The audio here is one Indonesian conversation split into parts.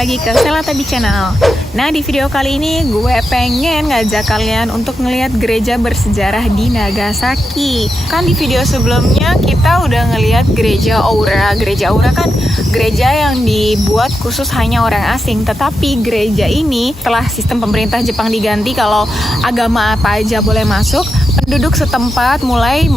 lagi ke Sela Tabi Channel. Nah, di video kali ini gue pengen ngajak kalian untuk ngelihat gereja bersejarah di Nagasaki. Kan di video sebelumnya kita udah ngelihat gereja Aura. Gereja Aura kan gereja yang dibuat khusus hanya orang asing. Tetapi gereja ini setelah sistem pemerintah Jepang diganti kalau agama apa aja boleh masuk, penduduk setempat mulai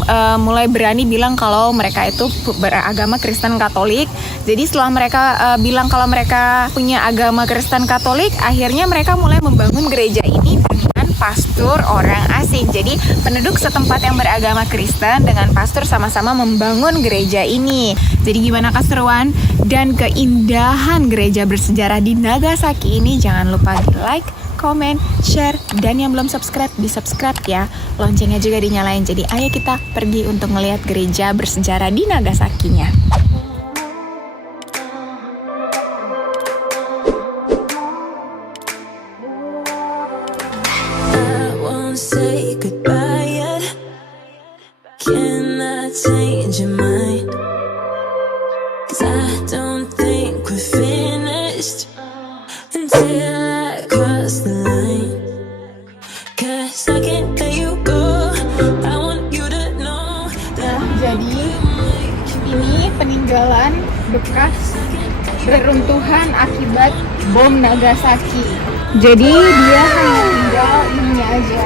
berani bilang kalau mereka itu beragama Kristen Katolik. Jadi setelah mereka bilang kalau mereka punya agama Kristen Katolik, akhirnya mereka mulai membangun gereja ini dengan pastor orang asing. Jadi penduduk setempat yang beragama Kristen dengan pastor sama-sama membangun gereja ini. Jadi gimana keseruan dan keindahan gereja bersejarah di Nagasaki ini? Jangan lupa di like, komen, share, dan yang belum subscribe di subscribe ya. Loncengnya juga dinyalain. Jadi ayo kita pergi untuk ngelihat gereja bersejarah di Nagasaki-nya. Say goodbye yet. Can I change your mind? 'Cause I don't think we're finished until I cross the line. 'Cause I can't let you go. I want you to know that. Jadi ini peninggalan bekas reruntuhan akibat bom Nagasaki. Jadi dia hanya tinggal ininya aja,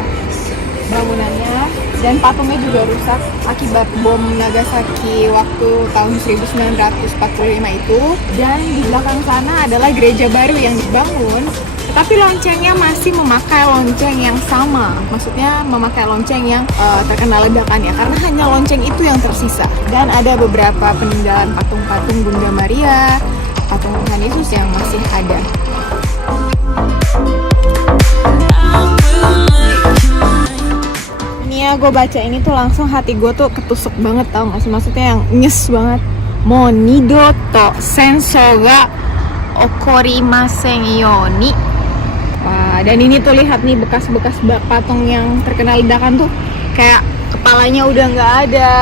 bangunannya, dan patungnya juga rusak akibat bom Nagasaki waktu tahun 1945 itu. Dan di belakang sana adalah gereja baru yang dibangun, tetapi loncengnya masih memakai lonceng yang sama. Maksudnya memakai lonceng yang terkena ledakan ya, karena hanya lonceng itu yang tersisa. Dan ada beberapa peninggalan patung-patung Bunda Maria, patung Tuhan Yesus yang masih ada. Ini ya, gue baca ini tuh langsung hati gue tuh ketusuk banget, tau gak sih? Maksudnya yang nyes banget. Monidoto senso ga okorimasen yoni. Wah, dan ini tuh lihat nih bekas-bekas patung yang terkena ledakan tuh kayak kepalanya udah nggak ada.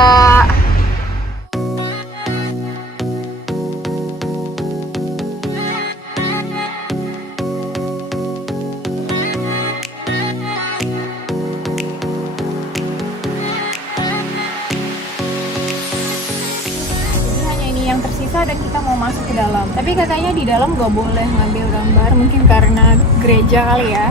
Yang tersisa dan kita mau masuk ke dalam. Tapi katanya di dalam gak boleh ngambil gambar, mungkin karena gereja kali ya.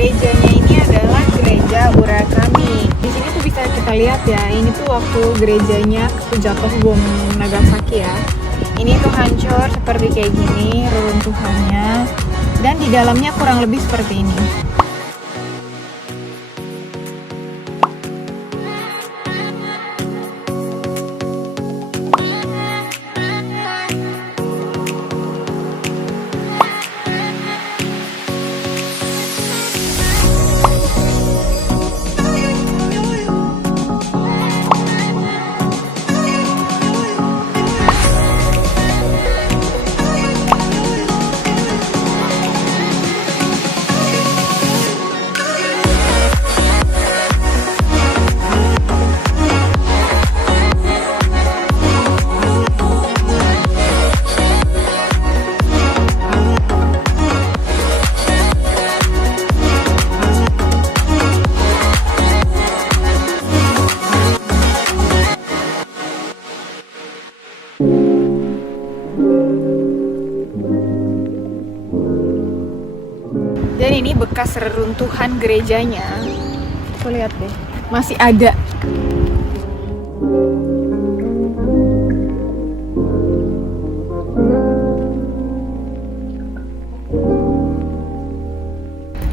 Gerejanya ini adalah gereja Urakami. Di sini tuh bisa kita lihat ya, ini tuh waktu gerejanya jatuh bom Nagasaki ya. Ini tuh hancur seperti kayak gini reruntuhannya, dan di dalamnya kurang lebih seperti ini. Dan ini bekas reruntuhan gerejanya. Tuh lihat deh, masih ada.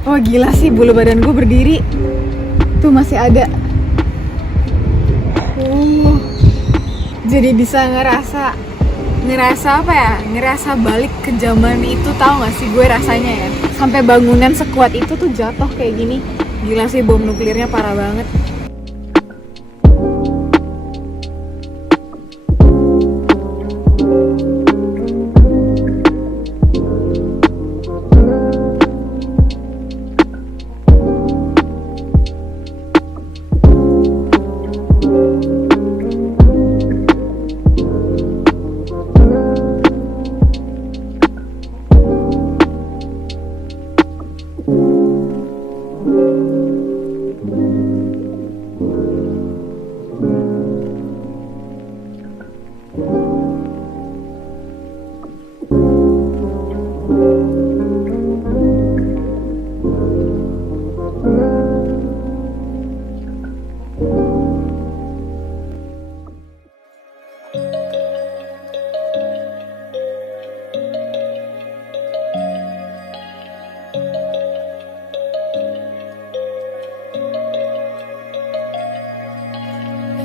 Wah gila sih, bulu badan gue berdiri. Tuh masih ada. Jadi bisa ngerasa apa ya, ngerasa balik ke zaman itu, tahu nggak sih gue rasanya ya, sampai bangunan sekuat itu tuh jatuh kayak gini Gila sih, bom nuklirnya parah banget.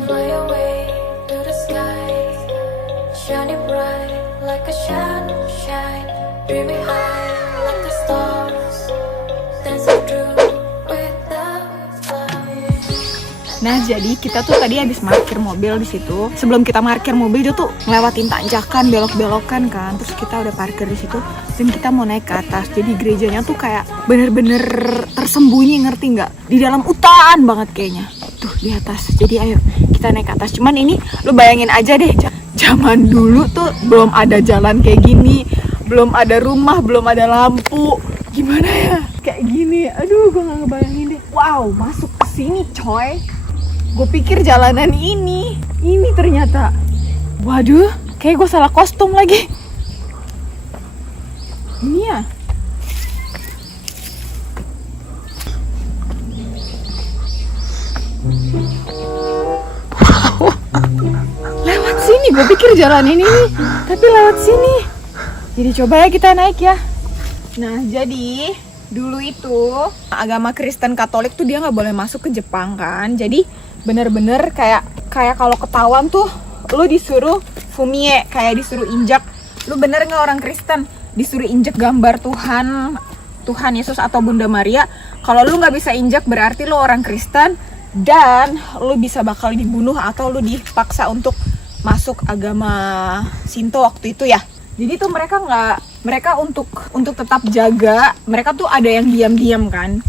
Fly away to the sky, shining bright like a sunshine, dreaming high like the stars, dancing through without clouds. Nah, jadi kita tuh tadi habis parkir mobil di situ. Sebelum kita parkir mobil, dia tuh ngelewatin tanjakan, belok-belokan kan. Terus kita udah parkir di situ dan kita mau naik ke atas. Jadi gerejanya tuh kayak bener-bener tersembunyi, ngerti nggak? Di dalam hutan banget kayaknya. Tuh di atas. Jadi ayo kita naik ke atas. Cuman ini lu bayangin aja deh, zaman dulu tuh belum ada jalan kayak gini, belum ada rumah, belum ada lampu. Gimana ya? Kayak gini. Aduh, gue gak ngebayangin deh. Wow, masuk ke sini coy. Gue pikir jalanan ini ternyata. Waduh, kayak gue salah kostum lagi. Ini ya. Lewat sini, gue pikir jalan ini nih, tapi lewat sini. Jadi coba ya kita naik ya. Nah, jadi dulu itu agama Kristen Katolik tuh dia nggak boleh masuk ke Jepang kan. Jadi bener-bener kayak kalau ketahuan tuh lu disuruh fumie, kayak disuruh injak. Lu bener nggak orang Kristen disuruh injak gambar Tuhan Yesus atau Bunda Maria? Kalau lu nggak bisa injak berarti lu orang Kristen dan lu bisa bakal dibunuh atau lu dipaksa untuk masuk agama Shinto waktu itu ya. Jadi tuh mereka untuk tetap jaga, mereka tuh ada yang diam-diam kan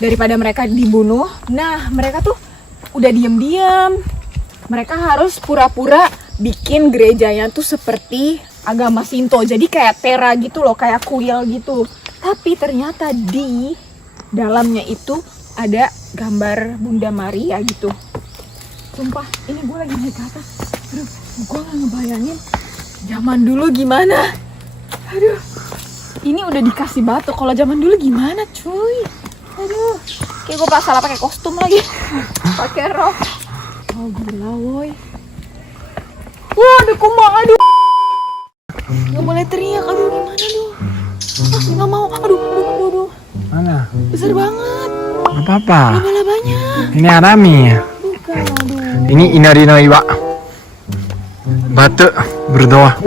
daripada mereka dibunuh. Nah, mereka tuh udah diam-diam. Mereka harus pura-pura bikin gerejanya tuh seperti agama Shinto. Jadi kayak tera gitu loh, kayak kuil gitu. Tapi ternyata di dalamnya itu ada gambar Bunda Maria gitu. Sumpah, ini gue lagi naik ke atas. Aduh, gue gak ngebayangin zaman dulu gimana. Aduh, ini udah dikasih batu. Kalau zaman dulu gimana cuy? Aduh, kayak gue salah pakai kostum lagi. Pakai rok. Oh gila woy. Wah, ada kumbang, aduh. Gak boleh teriak, aduh gimana tuh? Ah, gak mau, aduh. Mana? Besar banget. Gak apa-apa. Laba-labanya. Ini Arami. Bukan, aduh. Ini Inari no Iwa. Batu berdoa.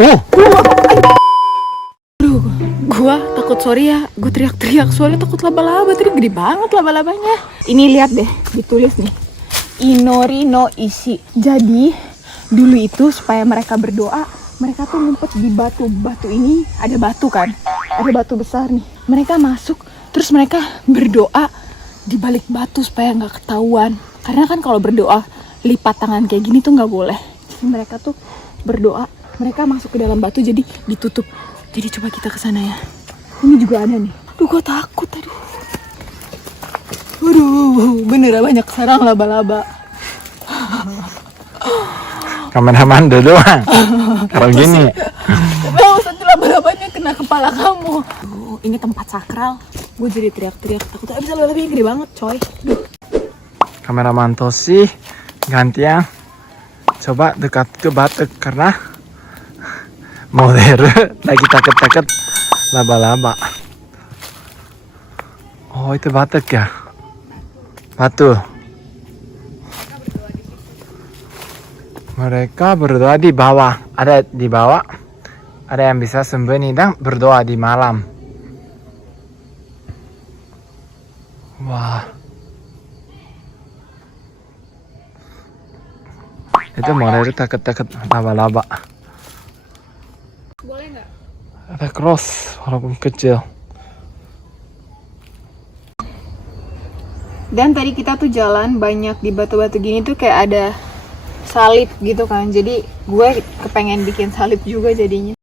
Aduh, gua takut, sorry ya, gue teriak-teriak soalnya takut laba-laba. Tadi gede banget laba-labanya. Ini lihat deh, ditulis nih, Inori no Ishi. Jadi dulu itu supaya mereka berdoa, mereka tuh ngumpet di batu. Batu ini ada batu kan, ada batu besar nih. Mereka masuk, terus mereka berdoa di balik batu supaya nggak ketahuan. Karena kan kalau berdoa lipat tangan kayak gini tuh nggak boleh. Jadi mereka tuh berdoa, mereka masuk ke dalam batu jadi ditutup. Jadi coba kita ke sana ya. Ini juga ada nih. Duh, gue takut, aduh. Waduh, bener banyak sarang laba-laba. Kameraman doang. Kalau gini. Tapi usah laba-labanya kena kepala kamu. Ini tempat sakral. Gue jadi teriak-teriak takut. Abis laba-labanya gede banget, coy. Duh. Kameraman Toshi gantian coba dekat ke batu karena model lagi takut-takut laba-laba. Oh, itu batuk ya? Batu. Mereka berdoa di bawah. Ada di bawah. Ada yang bisa sembunyi dan berdoa di malam. Wah, Itu model takut-takut laba-laba. Boleh nggak? Ada cross walaupun kecil. Dan tadi kita tuh jalan banyak di batu-batu gini tuh kayak ada salib gitu kan. Jadi gue kepengen bikin salib juga jadinya.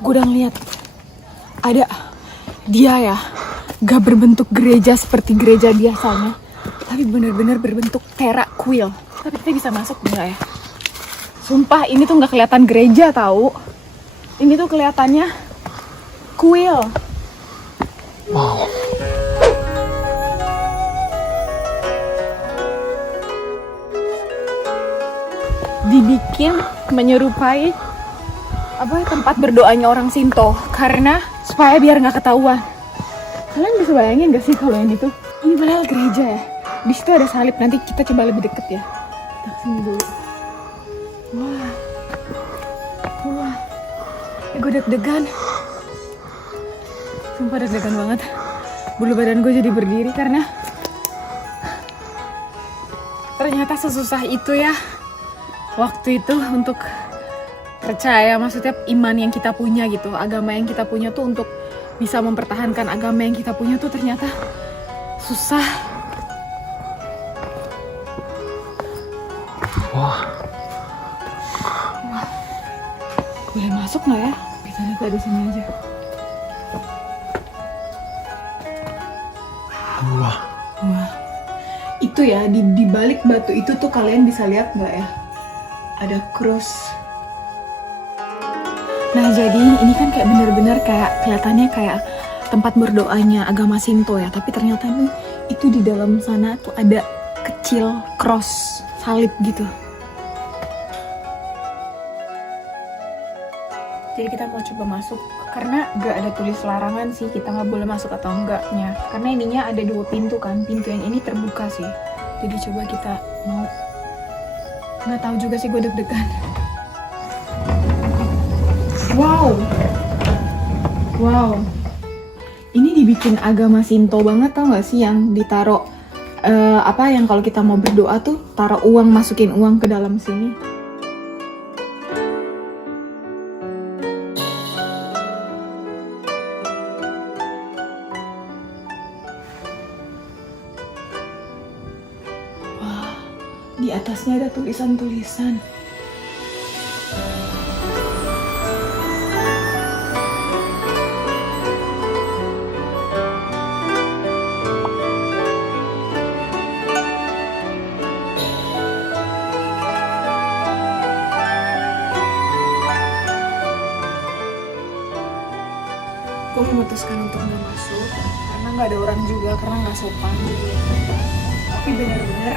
Gue udah ngeliat ada dia ya, gak berbentuk gereja seperti gereja biasanya, tapi bener-bener berbentuk terak kuil. Tapi kita bisa masuk nggak ya? Sumpah ini tuh nggak kelihatan gereja tahu, ini tuh kelihatannya kuil. Wow. Dibikin menyerupai tempat berdoanya orang Shinto karena supaya biar nggak ketahuan. Kalian bisa bayangin gak sih kalau yang itu? Ini padahal gereja ya. Di situ ada salib. Nanti kita coba lebih deket ya. Kita kesini dulu. Wah. Gue deg-degan. Sumpah deg-degan banget. Bulu badan gue jadi berdiri karena ternyata sesusah itu ya waktu itu untuk percaya, maksudnya iman yang kita punya gitu, agama yang kita punya tuh untuk bisa mempertahankan agama yang kita punya tuh ternyata susah. Wah. Boleh masuk nggak ya? Kita lihat di sini aja. Wah. Itu ya di balik batu itu tuh kalian bisa lihat nggak ya? Ada krus. Nah jadi ini kan kayak bener-bener kayak kelihatannya kayak tempat berdoanya agama Shinto ya, tapi ternyata nih itu di dalam sana tuh ada kecil cross salib gitu. Jadi kita mau coba masuk karena gak ada tulis larangan sih kita nggak boleh masuk atau enggaknya, karena ininya ada 2 pintu kan, pintu yang ini terbuka sih. Jadi coba kita mau, nggak tahu juga sih, gue deg-degan. Wow, ini dibikin agama Shinto banget, tau gak sih, yang ditaro yang kalau kita mau berdoa tuh taruh uang, masukin uang ke dalam sini. Wah, di atasnya ada tulisan-tulisan. Gue memutuskan untuk nggak masuk karena nggak ada orang juga, karena nggak sopan gitu. Tapi benar-benar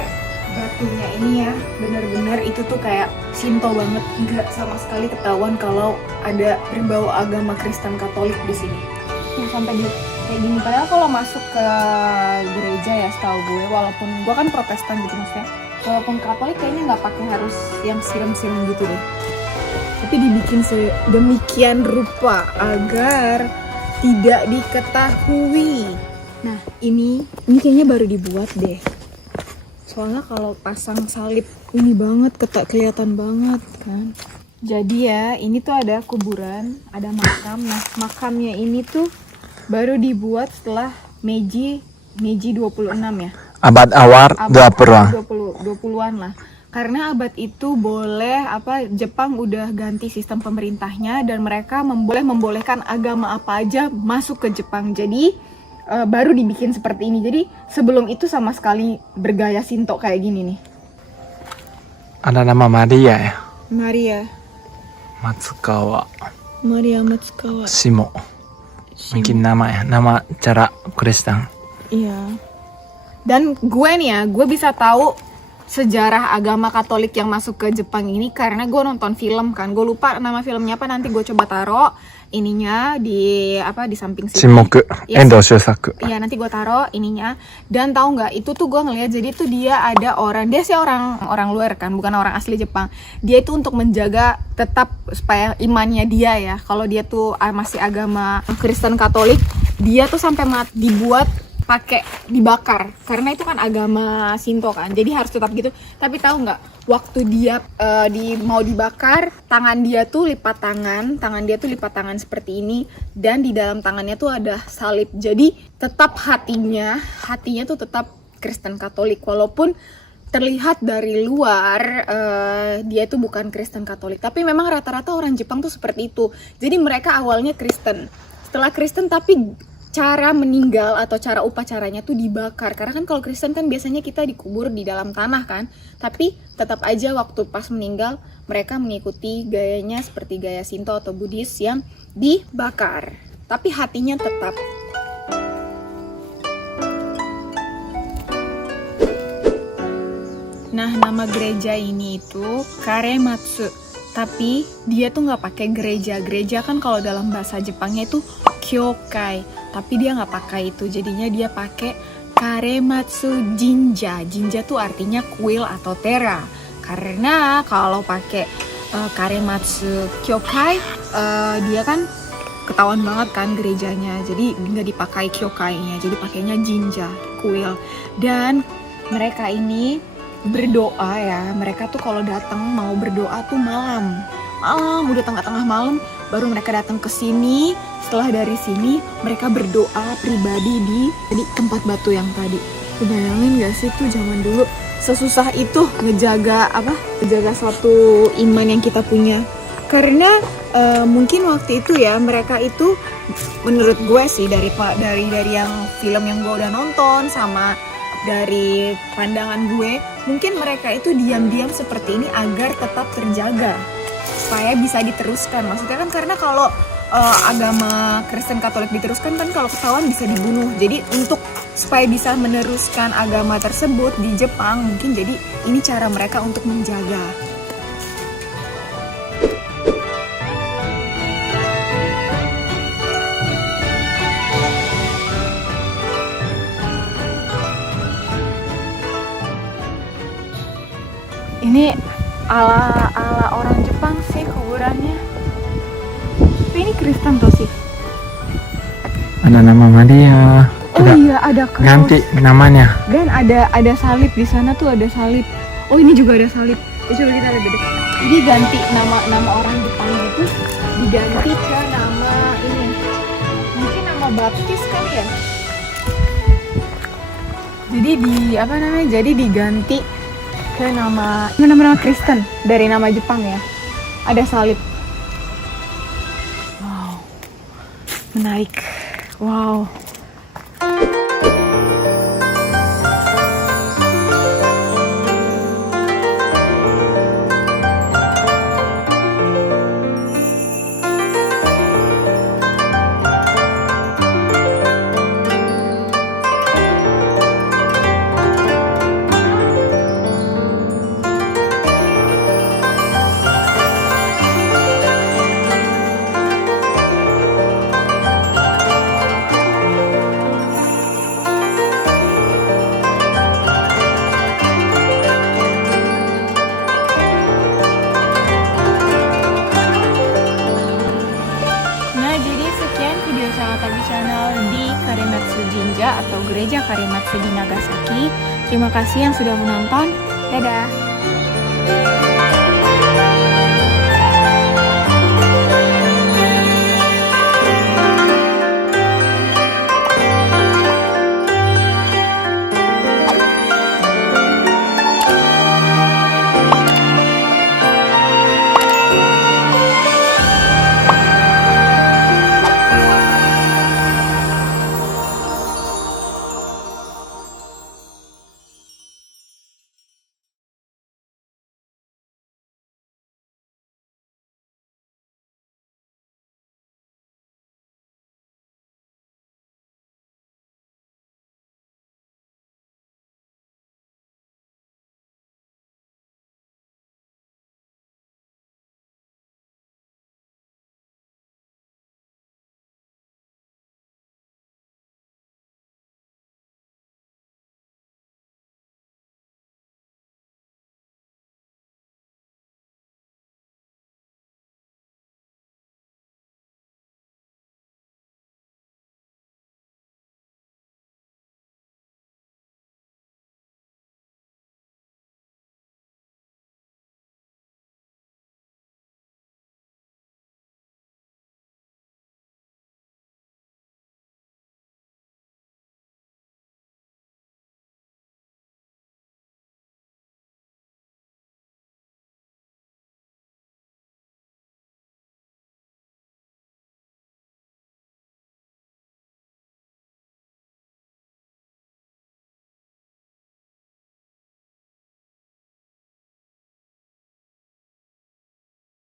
batunya ini ya, benar-benar itu tuh kayak Shinto banget, nggak sama sekali ketahuan kalau ada berbau agama Kristen Katolik di sini. Yang sampai di kayak gini, padahal kalau masuk ke gereja ya, setahu gue, walaupun gue kan Protestan gitu maksudnya, walaupun Katolik kayaknya nggak pakai harus yang siram-siram gitu deh. tapi dibikin sedemikian rupa agar tidak diketahui. Nah, ini kayaknya baru dibuat deh. Soalnya kalau pasang salib ini banget, kelihatan banget kan. Jadi ya, ini tuh ada kuburan, ada makam. Nah, makamnya ini tuh baru dibuat setelah Meiji 26 ya. Abad awal 20-an. 20-an lah. Karena abad itu Jepang udah ganti sistem pemerintahnya dan mereka membolehkan agama apa aja masuk ke Jepang. Jadi baru dibikin seperti ini. Jadi sebelum itu sama sekali bergaya Shinto kayak gini nih. Ada nama Maria ya. Maria Matsukawa Shimo. Mungkin nama cara Kristen. Iya. Dan gue bisa tahu sejarah agama Katolik yang masuk ke Jepang ini karena gue nonton film kan. Gue lupa nama filmnya apa, nanti gue coba taruh ininya di samping sini. Shimoku, Endo Shosaku. Iya, nanti gue taruh ininya. Dan tahu nggak, itu tuh gue ngeliat, jadi tuh dia sih orang luar kan, bukan orang asli Jepang. Dia itu untuk menjaga tetap supaya imannya dia ya. Kalau dia tuh masih agama Kristen Katolik, dia tuh sampai dibuat pakai dibakar karena itu kan agama Shinto kan, jadi harus tetap gitu. Tapi tahu nggak, waktu dia mau dibakar, tangan dia tuh lipat tangan seperti ini, dan di dalam tangannya tuh ada salib. Jadi tetap hatinya tuh tetap Kristen Katolik, walaupun terlihat dari luar dia itu bukan Kristen Katolik. Tapi memang rata-rata orang Jepang tuh seperti itu. Jadi mereka awalnya Kristen, setelah Kristen tapi cara meninggal atau cara upacaranya tuh dibakar. Karena kan kalau Kristen kan biasanya kita dikubur di dalam tanah kan. Tapi tetap aja waktu pas meninggal mereka mengikuti gayanya seperti gaya Shinto atau Buddhis yang dibakar. Tapi hatinya tetap. Nah, nama gereja ini itu Karematsu. Tapi dia tuh nggak pakai gereja. Gereja kan kalau dalam bahasa Jepangnya itu kyokai. Tapi dia nggak pakai itu, jadinya dia pakai Karematsu Jinja. Jinja tuh artinya kuil atau tera. Karena kalau pakai Karematsu Kyokai, dia kan ketahuan banget kan gerejanya. Jadi nggak dipakai kyokainya, jadi pakainya Jinja, kuil. Dan mereka ini berdoa ya. Mereka tuh kalau datang mau berdoa tuh malam, udah tengah-tengah malam baru mereka datang ke sini. Setelah dari sini mereka berdoa pribadi di tempat batu yang tadi. Bayangin gak sih tuh zaman dulu sesusah itu ngejaga suatu iman yang kita punya. Karena mungkin waktu itu ya mereka itu, menurut gue sih dari yang film yang gue udah nonton sama dari pandangan gue, mungkin mereka itu diam-diam seperti ini agar tetap terjaga supaya bisa diteruskan. Maksudnya kan karena kalau agama Kristen Katolik diteruskan kan kalau ketahuan bisa dibunuh. Jadi untuk supaya bisa meneruskan agama tersebut di Jepang, mungkin jadi ini cara mereka untuk menjaga. Ini ala orang Jepang sih kuburannya. Tapi ini Kristen tuh sih. Ada nama Maria. Iya, ada cross. Ganti namanya. Dan ada salib di sana tuh, ada salib. Oh, ini juga ada salib. Coba kita lihat deh. Jadi ganti nama orang Jepang itu diganti ke nama ini. Mungkin nama baptis kali ya. Jadi diganti ke nama Kristen dari nama Jepang ya. Ada salib. Wow. Menarik. Wow. Gereja Karimatsu di Nagasaki. Terima kasih yang sudah menonton. Dadah!